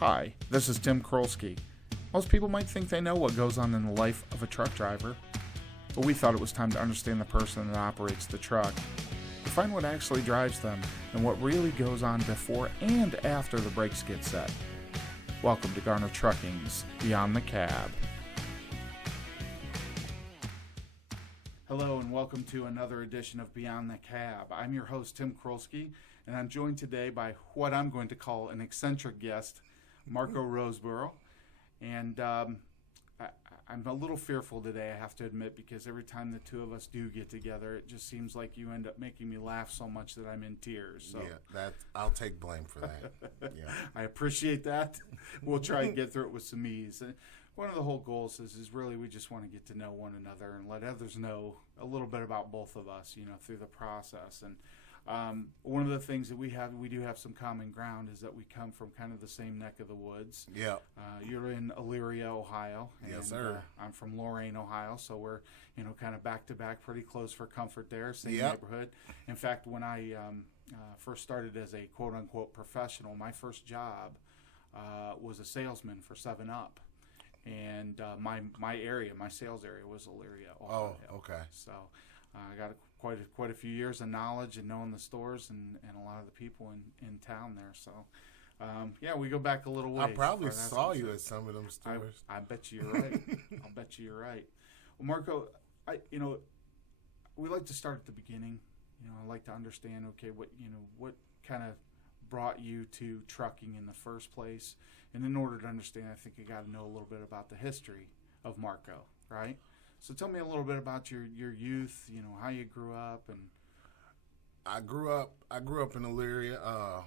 Hi, this is Tim Krolsky. Most people might think they know what goes on in the life of a truck driver, but we thought it was time to understand the person that operates the truck, to find what actually drives them and what really goes on before and after the brakes get set. Welcome to Garner Trucking's Beyond the Cab. Hello and welcome to another edition of Beyond the Cab. I'm your host, Tim Krolsky, and I'm joined today by what I'm going to call an eccentric guest, Marko Roseboro. And I'm a little fearful today, I have to admit, because every time the two of us do get together, it just seems like you end up making me laugh so much that I'm in tears. So. Yeah, I'll take blame for that. Yeah, I appreciate that. We'll try and get through it with some ease. One of the whole goals is really we just want to get to know one another and let others know a little bit about both of us, through the process. And one of the things that we do have some common ground is that we come from kind of the same neck of the woods. Yeah. You're in Elyria, Ohio. And, yes, sir. I'm from Lorain, Ohio, so we're, kind of back to back, pretty close for comfort there, same neighborhood. In fact, when I first started as a quote-unquote professional, my first job was a salesman for 7-Up. And my sales area was Elyria, Ohio. Oh, okay. So I got quite a few years of knowledge and knowing the stores and a lot of the people in town there. So, we go back a little ways. I probably saw you at some of them stores. I bet you you're right. I'll bet you you're right. Well, Marko, we like to start at the beginning. I like to understand, what kind of brought you to trucking in the first place. And in order to understand, I think you got to know a little bit about the history of Marko, right? So tell me a little bit about your youth, how you grew up. And I grew up in Elyria.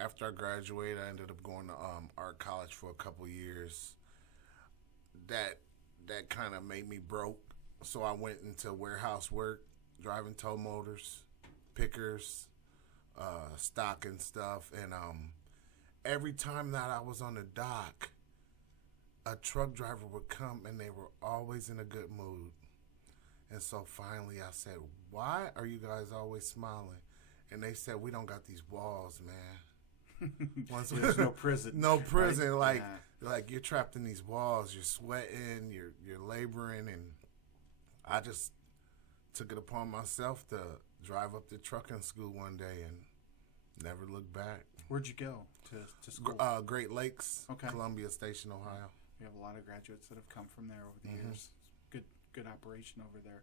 After I graduated, I ended up going to art college for a couple years. That kind of made me broke. So I went into warehouse work, driving tow motors, pickers, stocking stuff, and every time that I was on the dock, a truck driver would come, and they were always in a good mood. And so finally I said, why are you guys always smiling? And they said, we don't got these walls, man. There's no prison. No prison. Right? Like you're trapped in these walls. You're sweating. You're laboring. And I just took it upon myself to drive up to trucking school one day and never look back. Where'd you go to school? Great Lakes, okay. Columbia Station, Ohio. We have a lot of graduates that have come from there over the years. Good operation over there.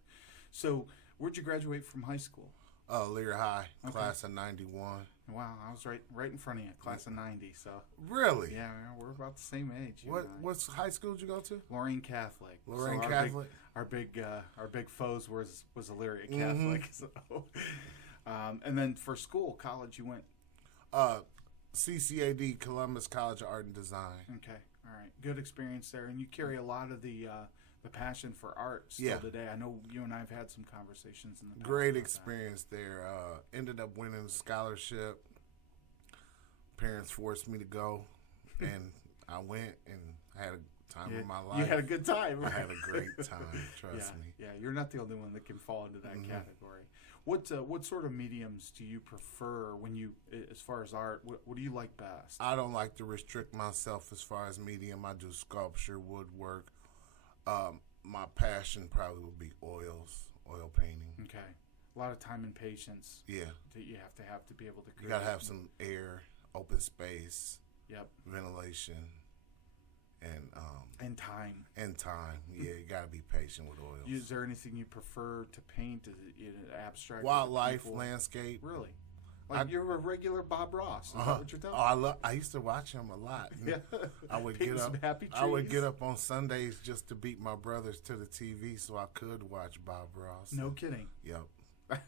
So, where'd you graduate from high school? Elyria High, class of 91. Wow, I was right in front of you, class of 90. So really? Yeah, we're about the same age. What high school did you go to? Lorain Catholic. Lorain Catholic. Our big foes was Elyria Catholic. So, and then for school, college, you went. CCAD, Columbus College of Art and Design. Okay, all right, good experience there, and you carry a lot of the passion for art still today. I know you and I have had some conversations in the past. Great experience there. Ended up winning a scholarship. Parents forced me to go, and I went and had a time of my life. You had a good time. I had a great time. Trust me. Yeah, you're not the only one that can fall into that category. What sort of mediums do you prefer when you, as far as art? What do you like best? I don't like to restrict myself as far as medium. I do sculpture, woodwork. My passion probably would be oil painting. Okay, a lot of time and patience. Yeah, that you have to be able to create. You gotta have some air, open space. Yep. Ventilation. And time. Yeah, you gotta be patient with oils. Is there anything you prefer to paint? Is it abstract? Wildlife, landscape. Really? You're a regular Bob Ross. Is that what you're telling me? I used to watch him a lot. Yeah. I would get up. Happy trees. I would get up on Sundays just to beat my brothers to the TV so I could watch Bob Ross. No kidding. Yep.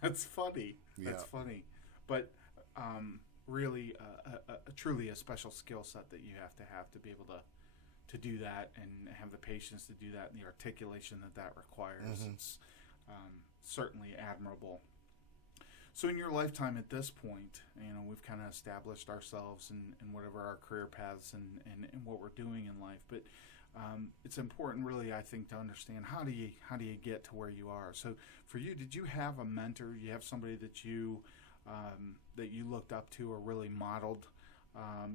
That's funny. That's funny. But really, truly a special skill set that you have to be able to do that and have the patience to do that and the articulation that requires. It's certainly admirable. So in your lifetime at this point, we've kind of established ourselves in whatever our career paths and what we're doing in life. But it's important, really, I think, to understand how do you get to where you are. So for you, did you have a mentor? You have somebody that you looked up to or really modeled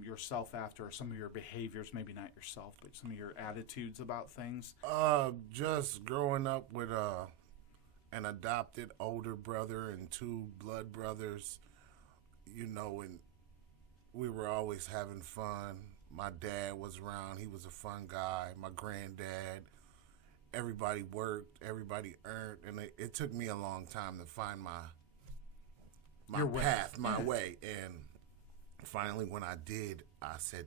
yourself after, or some of your behaviors, maybe not yourself, but some of your attitudes about things? Just growing up with an adopted older brother and two blood brothers, and we were always having fun. My dad was around. He was a fun guy. My granddad. Everybody worked. Everybody earned. And it took me a long time to find my path, my way. And finally, when I did, I said,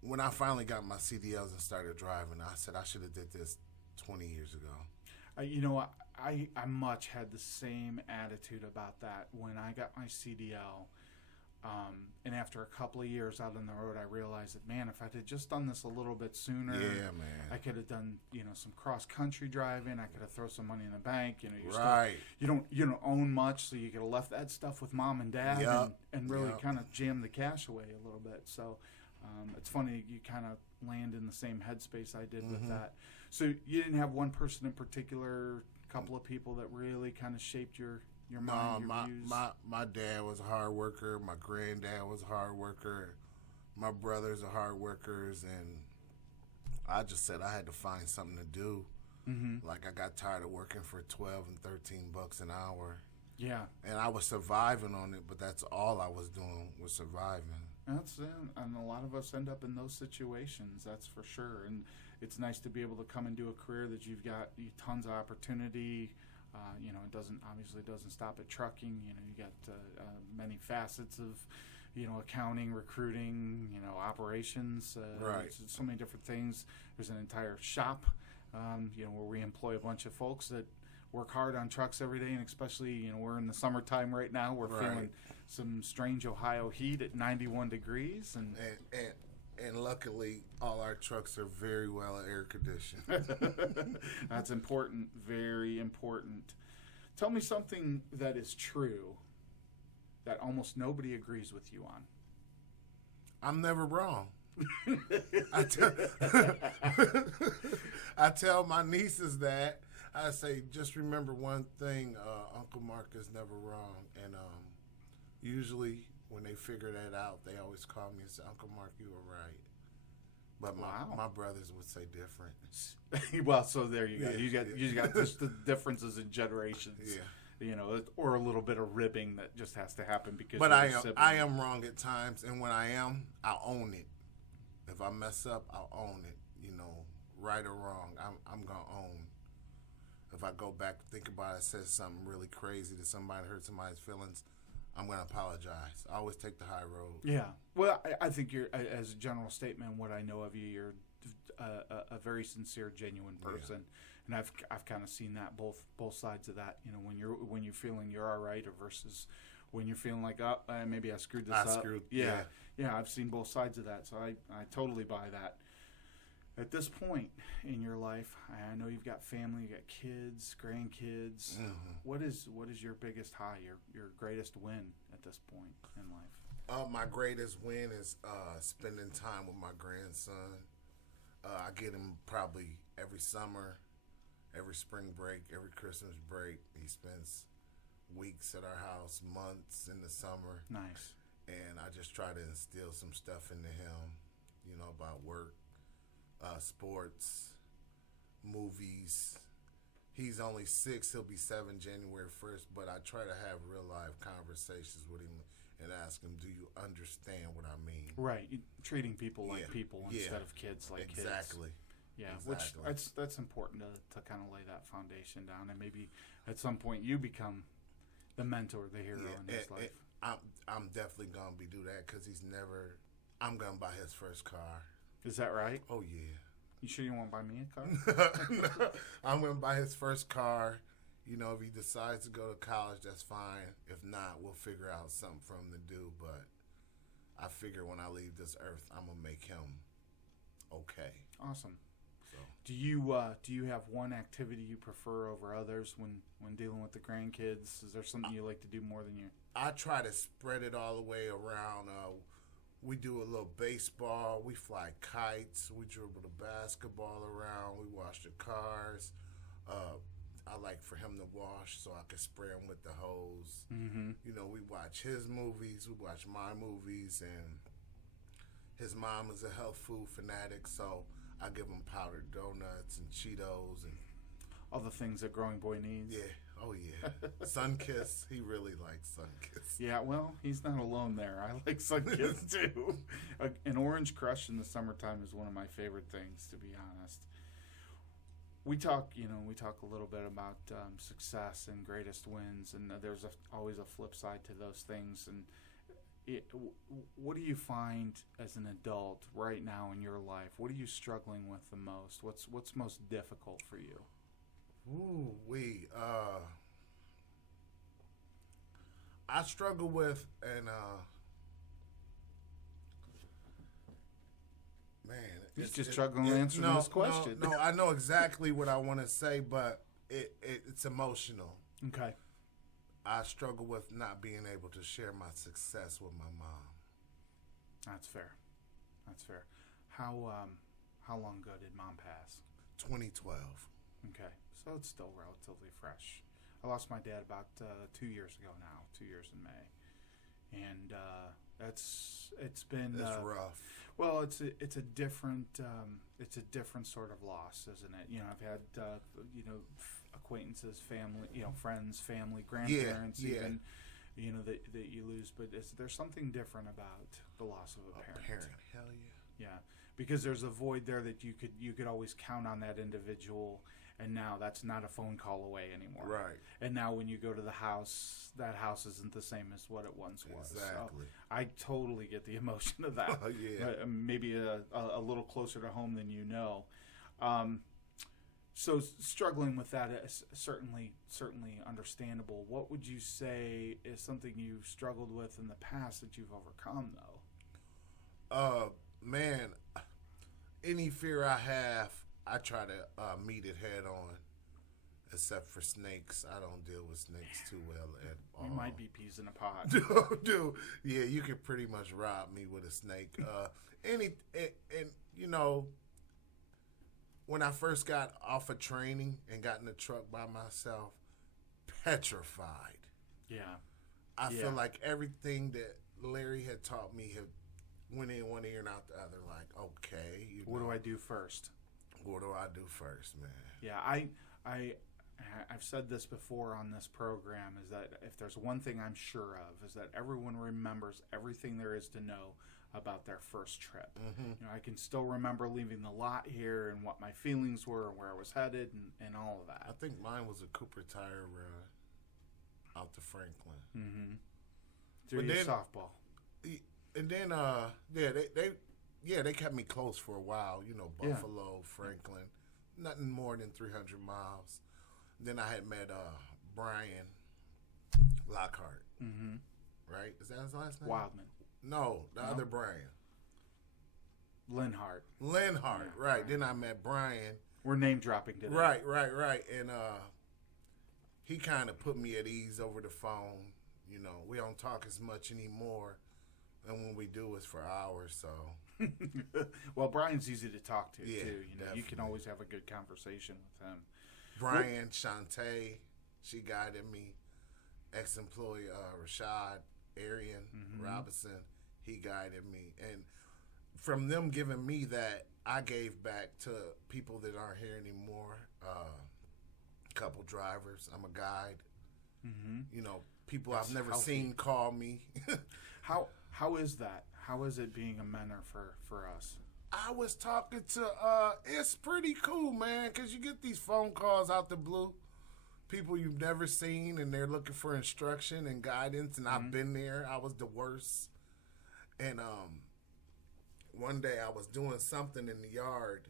when I finally got my CDLs and started driving, I said I should have did this 20 years ago. I much had the same attitude about that when I got my CDL. And after a couple of years out on the road, I realized that, man, if I had just done this a little bit sooner, yeah, man, I could have done, some cross country driving. I could have thrown some money in the bank. Right. You don't own much, so you could have left that stuff with mom and dad, Yep. and really Yep. kind of jam the cash away a little bit. So it's funny you kind of land in the same headspace I did with that. So you didn't have one person in particular, couple of people that really kind of shaped your mind, your views? My dad was a hard worker. My granddad was a hard worker. My brothers are hard workers, and I just said I had to find something to do. Mm-hmm. Like, I got tired of working for $12 and $13 an hour. Yeah, and I was surviving on it, but that's all I was doing was surviving. That's it, and a lot of us end up in those situations. That's for sure. And it's nice to be able to come and do a career that you've got tons of opportunity. It doesn't stop at trucking. You got many facets of, accounting, recruiting, operations. Right. So many different things. There's an entire shop, where we employ a bunch of folks that work hard on trucks every day, and especially, we're in the summertime right now. We're feeling some strange Ohio heat at 91 degrees, and luckily all our trucks are very well air conditioned. That's important, very important. Tell me something that is true that almost nobody agrees with you on. I'm never wrong. I tell my nieces that. I say, just remember one thing, Uncle Mark is never wrong. And usually when they figure that out, they always call me and say, Uncle Mark, you were right. But my brothers would say different. Well, so there you go. You got just the differences in generations. Yeah. Or a little bit of ribbing that just has to happen because. But I am wrong at times, and when I am, I'll own it. If I mess up, I'll own it. Right or wrong, I'm gonna own. If I go back, think about it, said something really crazy to somebody, hurt somebody's feelings, I'm going to apologize. I always take the high road. Yeah. Well, I think you're, as a general statement, what I know of you, you're a very sincere, genuine person, and I've kind of seen that both sides of that. When you're feeling you're all right, or versus when you're feeling like, oh, maybe I screwed this up. Yeah. I've seen both sides of that, so I totally buy that. At this point in your life, I know you've got family, you got kids, grandkids. Mm-hmm. What is your biggest high, your greatest win at this point in life? My greatest win is spending time with my grandson. I get him probably every summer, every spring break, every Christmas break. He spends weeks at our house, months in the summer. Nice. And I just try to instill some stuff into him, about work. Sports, movies. He's only 6. He'll be 7 January 1st, but I try to have real life conversations with him and ask him, do you understand what I mean? Right. Treating people like people instead of kids like kids. Exactly. Yeah, exactly. Which that's important to kind of lay that foundation down, and maybe at some point you become the mentor, the hero in his life. I'm definitely going to do that because I'm going to buy his first car. Is that right? Oh, yeah. You sure you won't buy me a car? No, I'm going to buy his first car. If he decides to go to college, that's fine. If not, we'll figure out something for him to do. But I figure when I leave this earth, I'm going to make him okay. Awesome. So. Do you have one activity you prefer over others when dealing with the grandkids? Is there something you like to do more than you? I try to spread it all the way around. We do a little baseball. We fly kites. We dribble the basketball around. We wash the cars. I like for him to wash so I can spray him with the hose. Mm-hmm. We watch his movies. We watch my movies. And His mom is a health food fanatic, so I give him powdered donuts and Cheetos and All the things a growing boy needs. yeah. Oh yeah, Sunkiss. He really likes Sunkiss. Yeah, well, he's not alone there. I like Sunkiss too. An Orange Crush in the summertime is one of my favorite things, to be honest. We talk a little bit about success and greatest wins, and there's always a flip side to those things. And what do you find as an adult right now in your life? What are you struggling with the most? What's most difficult for you? Ooh, I struggle with, and man, He's just struggling answering this question. No, I know exactly what I want to say, but it's emotional. Okay. I struggle with not being able to share my success with my mom. That's fair. How long ago did Mom pass? 2012. Okay, so it's still relatively fresh. I lost my dad about 2 years ago now, 2 years in May, and it's been rough. Well, it's a different sort of loss, isn't it? You know, I've had acquaintances, family, friends, family, grandparents, even that you lose, but there's something different about the loss of a parent. Hell yeah. Yeah, because there's a void there that you could always count on that individual. And now that's not a phone call away anymore. Right. And now when you go to the house, that house isn't the same as what it once was. Exactly. So I totally get the emotion of that. Yeah. Maybe a little closer to home than you know. So struggling with that is certainly understandable. What would you say is something you've struggled with in the past that you've overcome, though? Man, any fear I have, I try to meet it head on, except for snakes. I don't deal with snakes too well at all. You might be peas in a pod. Dude, yeah, you could pretty much rob me with a snake. When I first got off of training and got in the truck by myself, petrified. Yeah. I feel like everything that Larry had taught me had went in one ear and out the other. Like, okay, what do I do first? What do I do first, man? Yeah, I've said this before on this program, is that if there's one thing I'm sure of, is that everyone remembers everything there is to know about their first trip. Mm-hmm. I can still remember leaving the lot here and what my feelings were and where I was headed and all of that. I think mine was a Cooper tire run out to Franklin. Mm-hmm. Through your softball. And then, they kept me close for a while. Buffalo, Franklin, nothing more than 300 miles. Then I had met Brian Lockhart. Mm-hmm. Right? Is that his last name? Wildman. No, the other Brian. Linhart. Right. Right. Then I met Brian. We're name dropping today. Right. And he kind of put me at ease over the phone. We don't talk as much anymore. And when we do, it's for hours, so. Well, Brian's easy to talk to, yeah, too. You can always have a good conversation with him. Brian, Shantae, she guided me. Ex-employee Rashad Arian Robinson, he guided me. And from them giving me that, I gave back to people that aren't here anymore. A couple drivers. I'm a guide. Mm-hmm. People That's I've never healthy. seen call me. How is that? How is it being a mentor for us? I was talking to, it's pretty cool, man, because you get these phone calls out the blue. People you've never seen, and they're looking for instruction and guidance, and I've been there. I was the worst. And one day I was doing something in the yard.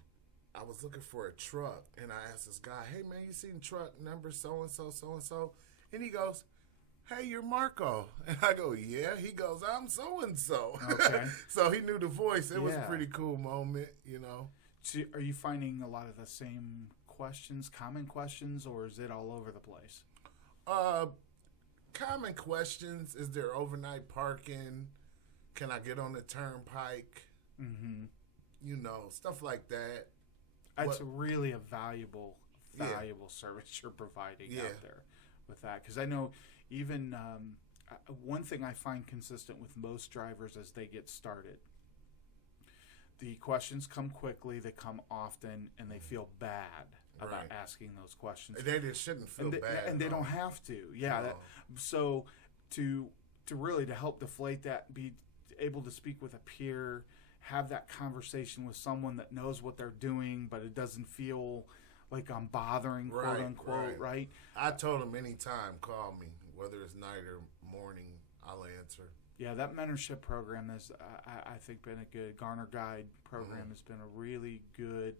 I was looking for a truck, and I asked this guy, hey, man, you seen truck number so-and-so, so-and-so? And he goes, hey, you're Marko. And I go, yeah. He goes, I'm so-and-so. Okay. So he knew the voice. It was a pretty cool moment, So are you finding a lot of the same questions, common questions, or is it all over the place? Common questions. Is there overnight parking? Can I get on the turnpike? Mm-hmm. Stuff like that. It's really a valuable service you're providing out there with that. Because I know even one thing I find consistent with most drivers as they get started the questions come quickly, they come often, and they feel bad about asking those questions. And they just shouldn't feel bad. And they don't have to. Yeah. No. So to really to help deflate that, be able to speak with a peer, have that conversation with someone that knows what they're doing, but it doesn't feel like I'm bothering, quote unquote, right? I told them anytime, call me, whether it's night or morning, I'll answer. Yeah, that mentorship program has, I think, been a good Garner Guide program. Has been a really good,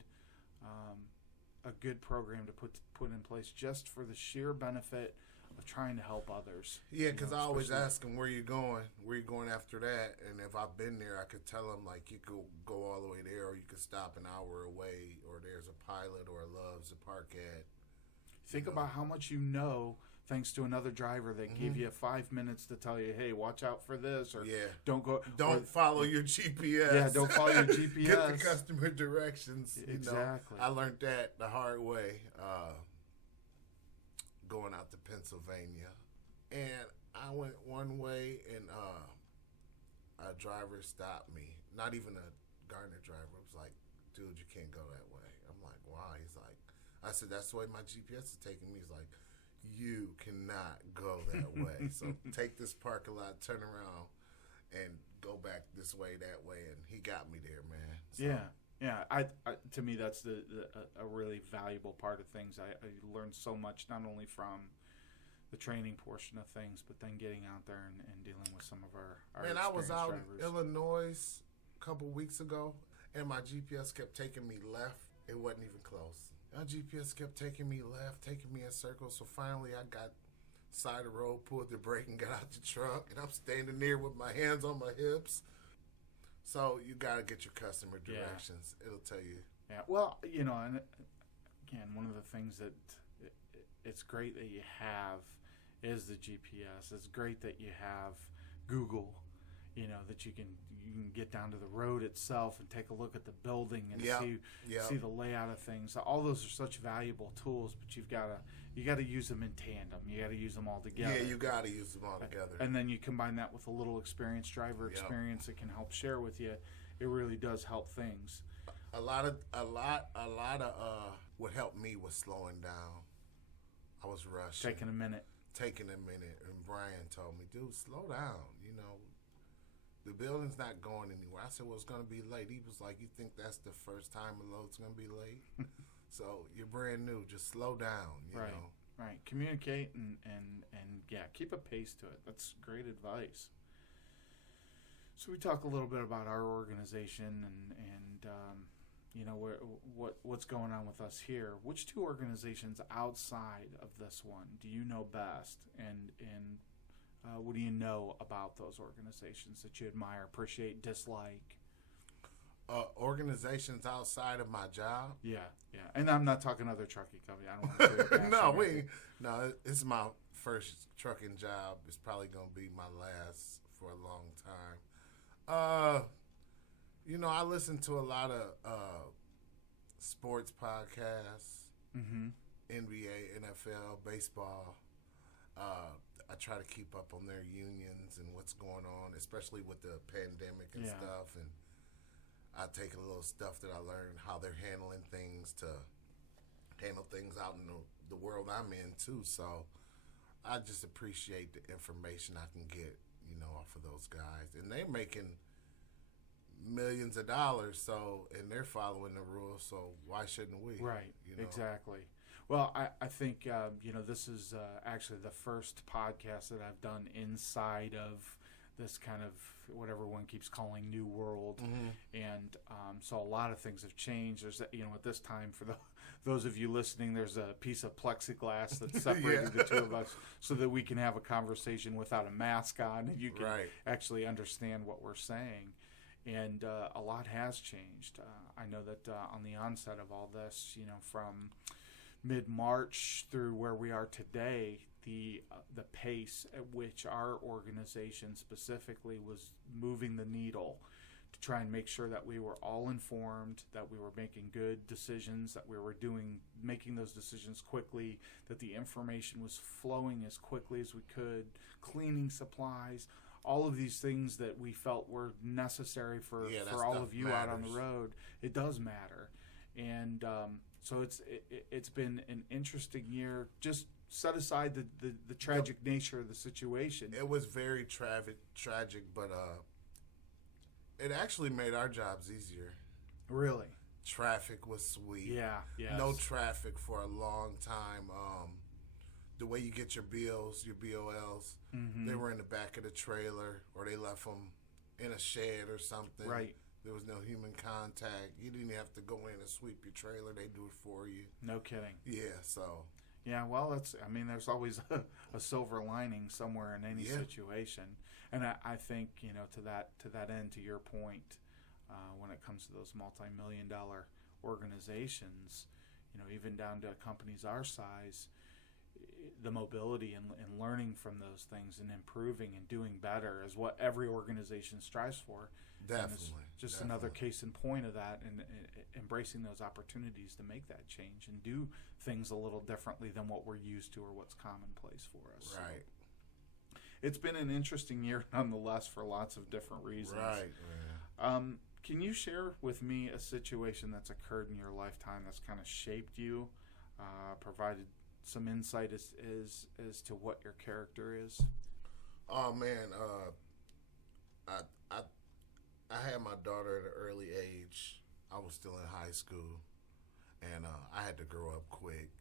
a good program to put in place just for the sheer benefit of trying to help others. Yeah, because I always ask them, where you going? Where you going after that? And if I've been there, I could tell them, like, you could go all the way there, or you could stop an hour away, or there's a Pilot or a Love's to park at. Think about how much you know thanks to another driver that gave you 5 minutes to tell you, hey, watch out for this, or don't follow your GPS. Yeah, don't follow your GPS. Get the customer directions. Exactly. I learned that the hard way going out to Pennsylvania. And I went one way, and a driver stopped me. Not even a Garner driver. It was like, dude, you can't go that way. I'm like, why? He's like, I said, that's the way my GPS is taking me. He's like, you cannot go that way. So take this parking lot, turn around, and go back this way, that way. And he got me there, man. So, yeah. I to me, that's a really valuable part of things. I learned so much, not only from the training portion of things, but then getting out there and dealing with some of our man, I was out drivers. in Illinois a couple weeks ago, and my GPS kept taking me left. It wasn't even close. My GPS kept taking me left, taking me in circles. So finally, I got side of the road, pulled the brake, and got out the truck. And I'm standing there with my hands on my hips. So you got to get your customer directions. It'll tell you. Yeah. Well, and again, one of the things that it's great that you have is the GPS. It's great that you have Google. That you can get down to the road itself and take a look at the building and see the layout of things. All those are such valuable tools, but you got to use them in tandem. You got to use them all together. Yeah, you got to use them all together. And then you combine that with a little experienced driver experience that can help share with you. It really does help things. A lot of what helped me was slowing down. I was rushing. Taking a minute. And Brian told me, dude, slow down. The building's not going anywhere. I said, well, it's going to be late. He was like, you think that's the first time a load's going to be late? So you're brand new. Just slow down, you know. Right. Communicate and keep a pace to it. That's great advice. So we talk a little bit about our organization and what's going on with us here. Which two organizations outside of this one do you know best? And what do you know about those organizations that you admire, appreciate, dislike? Organizations outside of my job? Yeah. And I'm not talking other trucking company. I don't want to No, it's my first trucking job. It's probably going to be my last for a long time. I listen to a lot of sports podcasts, NBA, NFL, baseball. I try to keep up on their unions and what's going on, especially with the pandemic and stuff. And I take a little stuff that I learned, how they're handling things to handle things out in the world I'm in, too. So I just appreciate the information I can get, off of those guys. And they're making millions of dollars, and they're following the rules, so why shouldn't we? Right, exactly. Well, I think, this is actually the first podcast that I've done inside of this kind of what everyone keeps calling New World. And so a lot of things have changed. There's, at this time, for those of you listening, there's a piece of plexiglass that's separating the two of us so that we can have a conversation without a mask on and you can actually understand what we're saying. And a lot has changed. I know that on the onset of all this, from mid-March through where we are today, the pace at which our organization specifically was moving the needle to try and make sure that we were all informed, that we were making good decisions, that we were making those decisions quickly, that the information was flowing as quickly as we could, cleaning supplies, all of these things that we felt were necessary for all of you out on the road. It does matter. And so it's been an interesting year. Just set aside the tragic nature of the situation. It was very tragic, but it actually made our jobs easier. Really? Traffic was sweet. Yeah, yes. No traffic for a long time. The way you get your bills, your BOLs, they were in the back of the trailer, or they left them in a shed or something. Right. There was no human contact. You didn't have to go in and sweep your trailer. They do it for you. No kidding. Yeah, so. Yeah, well, there's always a silver lining somewhere in any situation. And I think, to that end, to your point, when it comes to those multi-million-dollar organizations, even down to companies our size, the mobility and learning from those things and improving and doing better is what every organization strives for. Definitely. Just another case in point of that, and embracing those opportunities to make that change and do things a little differently than what we're used to or what's commonplace for us. Right. So it's been an interesting year nonetheless for lots of different reasons. Right. Can you share with me a situation that's occurred in your lifetime that's kind of shaped you, provided some insight as to what your character is? Oh man, I had my daughter at an early age. I was still in high school, and I had to grow up quick.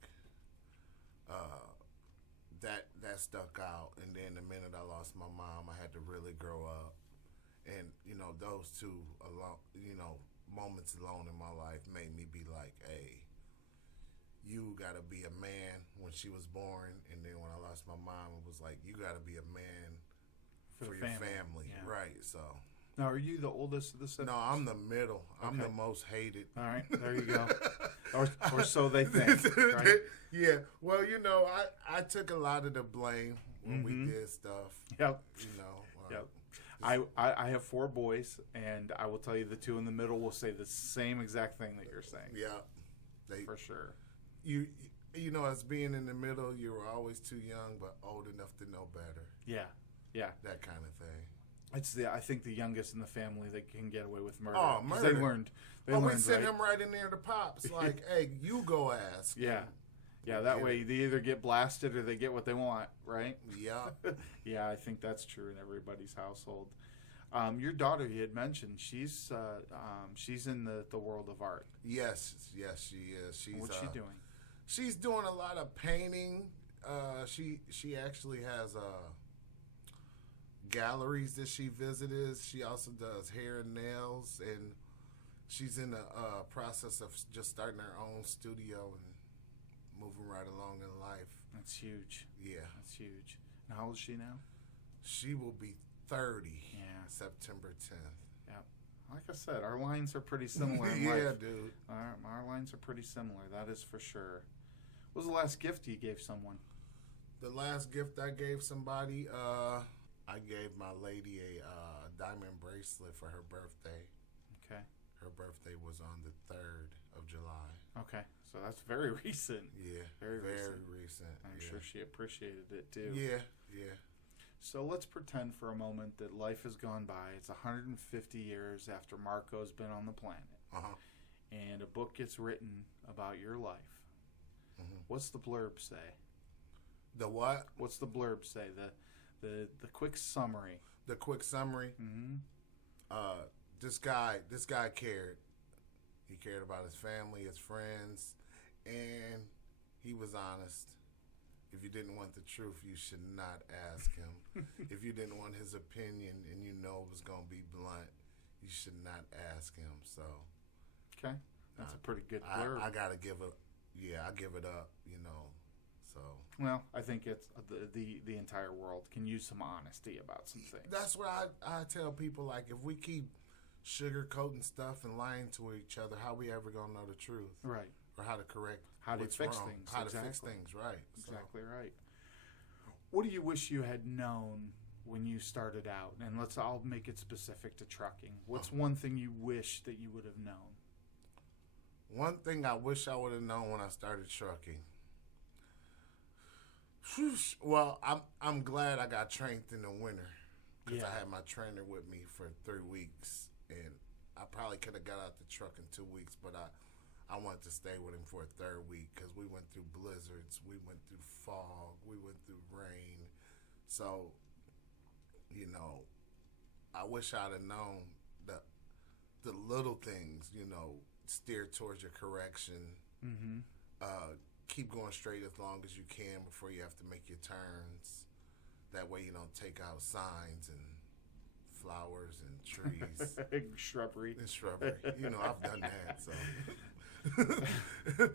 That stuck out, and then the minute I lost my mom, I had to really grow up. And those two moments alone in my life made me be like, hey, you gotta be a man when she was born. And then when I lost my mom, it was like, you gotta be a man for your family. Yeah. Right. So now, are you the oldest of the siblings? no, I'm the middle. I'm Okay. the most hated. All right, there you go. or so they think, right? Yeah. Well, I took a lot of the blame when we did stuff. Yep. Yep. I have 4 boys, and I will tell you the 2 in the middle will say the same exact thing that you're saying. Yeah. For sure. As being in the middle, you were always too young, but old enough to know better. Yeah. That kind of thing. It's I think the youngest in the family that can get away with murder. Oh, 'Cause murder. They learned, we sent right? him right in there to Pops. Like, hey, you go ask. Yeah. Yeah, that way they either get blasted or they get what they want, right? Yeah. Yeah, I think that's true in everybody's household. Your daughter, you had mentioned, she's in the world of art. Yes, she is. What's she doing? She's doing a lot of painting. She actually has galleries that she visited. She also does hair and nails, and she's in the process of just starting her own studio and moving right along in life. That's huge. Yeah. That's huge. And how old is she now? She will be 30. Yeah. September 10th. Yep. Like I said, our lines are pretty similar in yeah, life. dude. Our lines are pretty similar. That is for sure. What was the last gift you gave someone? The last gift I gave somebody, I gave my lady a diamond bracelet for her birthday. Okay. Her birthday was on the 3rd of July. Okay. So that's very recent. Yeah. Very recent. I'm sure she appreciated it too. Yeah. So let's pretend for a moment that life has gone by. It's 150 years after Marko's been on the planet. Uh-huh. And a book gets written about your life. What's the blurb say? The what? What's the blurb say? The quick summary. The quick summary. This guy cared. He cared about his family, his friends, and he was honest. If you didn't want the truth, you should not ask him. If you didn't want his opinion and you know it was going to be blunt, you should not ask him. So, okay, that's a pretty good blurb. I gotta give it. Yeah, I give it up. So. Well, I think it's the entire world can use some honesty about some things. That's what I tell people. Like, if we keep sugarcoating stuff and lying to each other, how we ever gonna know the truth? Right. Or how to correct how to what's fix wrong. things. How exactly. to fix things, right. Exactly right. What do you wish you had known when you started out? And I'll make it specific to trucking. What's one thing you wish that you would have known? One thing I wish I would have known when I started trucking. Well, I'm glad I got trained in the winter. because I had my trainer with me for 3 weeks, and I probably could have got out the truck in 2 weeks, but I wanted to stay with him for a third week because we went through blizzards, we went through fog, we went through rain. So, you know, I wish I'd have known the little things, you know, steer towards your correction. Mm-hmm. Keep going straight as long as you can before you have to make your turns. That way you don't take out signs and flowers and trees. Shrubbery. And shrubbery. You know, I've done that, so.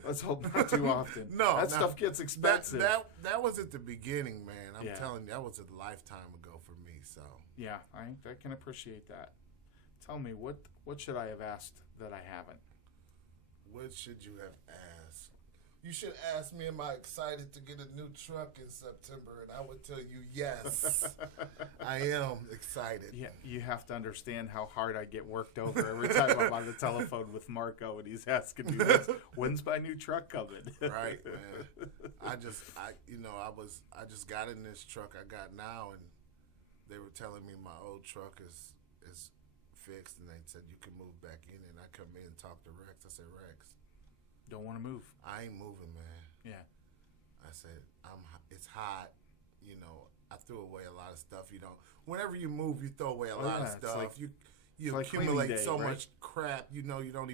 Let's hope not too often. No, that stuff gets expensive. That was at the beginning, man. I'm Yeah. telling you, that was a lifetime ago for me. So Yeah, I can appreciate that. Tell me, what should I have asked that I haven't? what should you have asked? You should ask me, am I excited to get a new truck in September? And I would tell you, yes, I am excited. Yeah, you have to understand how hard I get worked over every time I'm on the telephone with Marko and he's asking me, when's my new truck coming? Right, man. I just got in this truck I got now, and they were telling me my old truck is fixed, and they said you can move back in. And I come in and talk to Rex. I said, Rex, Don't want to move. I ain't moving, man. Yeah. I said, it's hot. You know, I threw away a lot of stuff. You don't. Whenever you move, you throw away a lot of It's stuff. like- you it's like cleaning accumulate day, so right? much crap. You know, you don't even